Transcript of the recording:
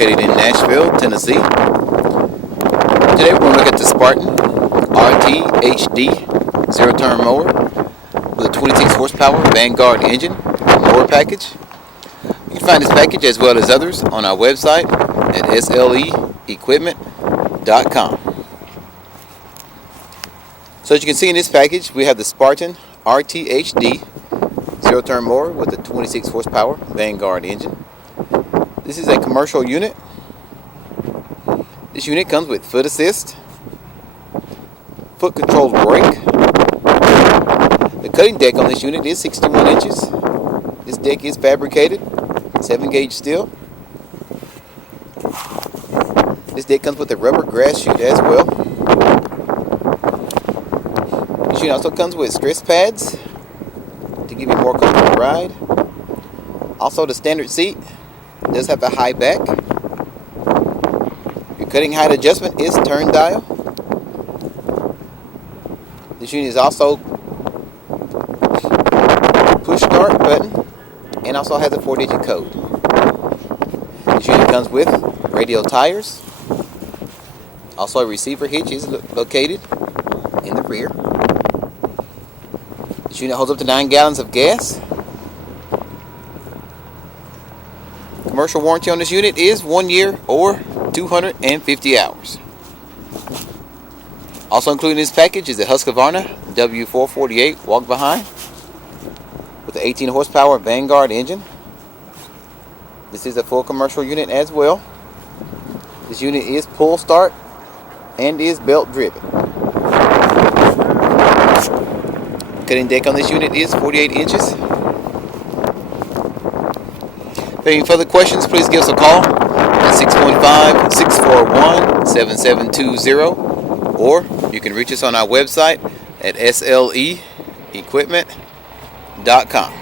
located in Nashville, Tennessee. Today we're going to look at the Spartan RT HD zero-turn mower with a 26 horsepower Vanguard engine mower package. You can find this package as well as others on our website at slequipment.com. So as you can see in this package, we have the Spartan RT HD zero-turn mower with a 26 horsepower Vanguard engine. This is a commercial unit. This unit comes with foot assist, foot controlled brake. The cutting deck on this unit is 61 inches. This deck is fabricated, 7-gauge steel. This deck comes with a rubber grass chute as well. This unit also comes with stress pads to give you a more comfortable ride. Also, the standard seat does have a high back. Your cutting height adjustment is turn dial. This unit is also push start button and also has a 4-digit code. This unit comes with radial tires. Also, a receiver hitch is located in the rear. This unit holds up to 9 gallons of gas. Commercial warranty on this unit is 1 year or 250 hours. Also included in this package is a Husqvarna W436 walk behind with an 18 horsepower Vanguard engine. This is a full commercial unit as well. This unit is pull start and is belt driven. Cutting deck on this unit is 48 inches. If you have any further questions, please give us a call at 615-641-7720, or you can reach us on our website at slequipment.com.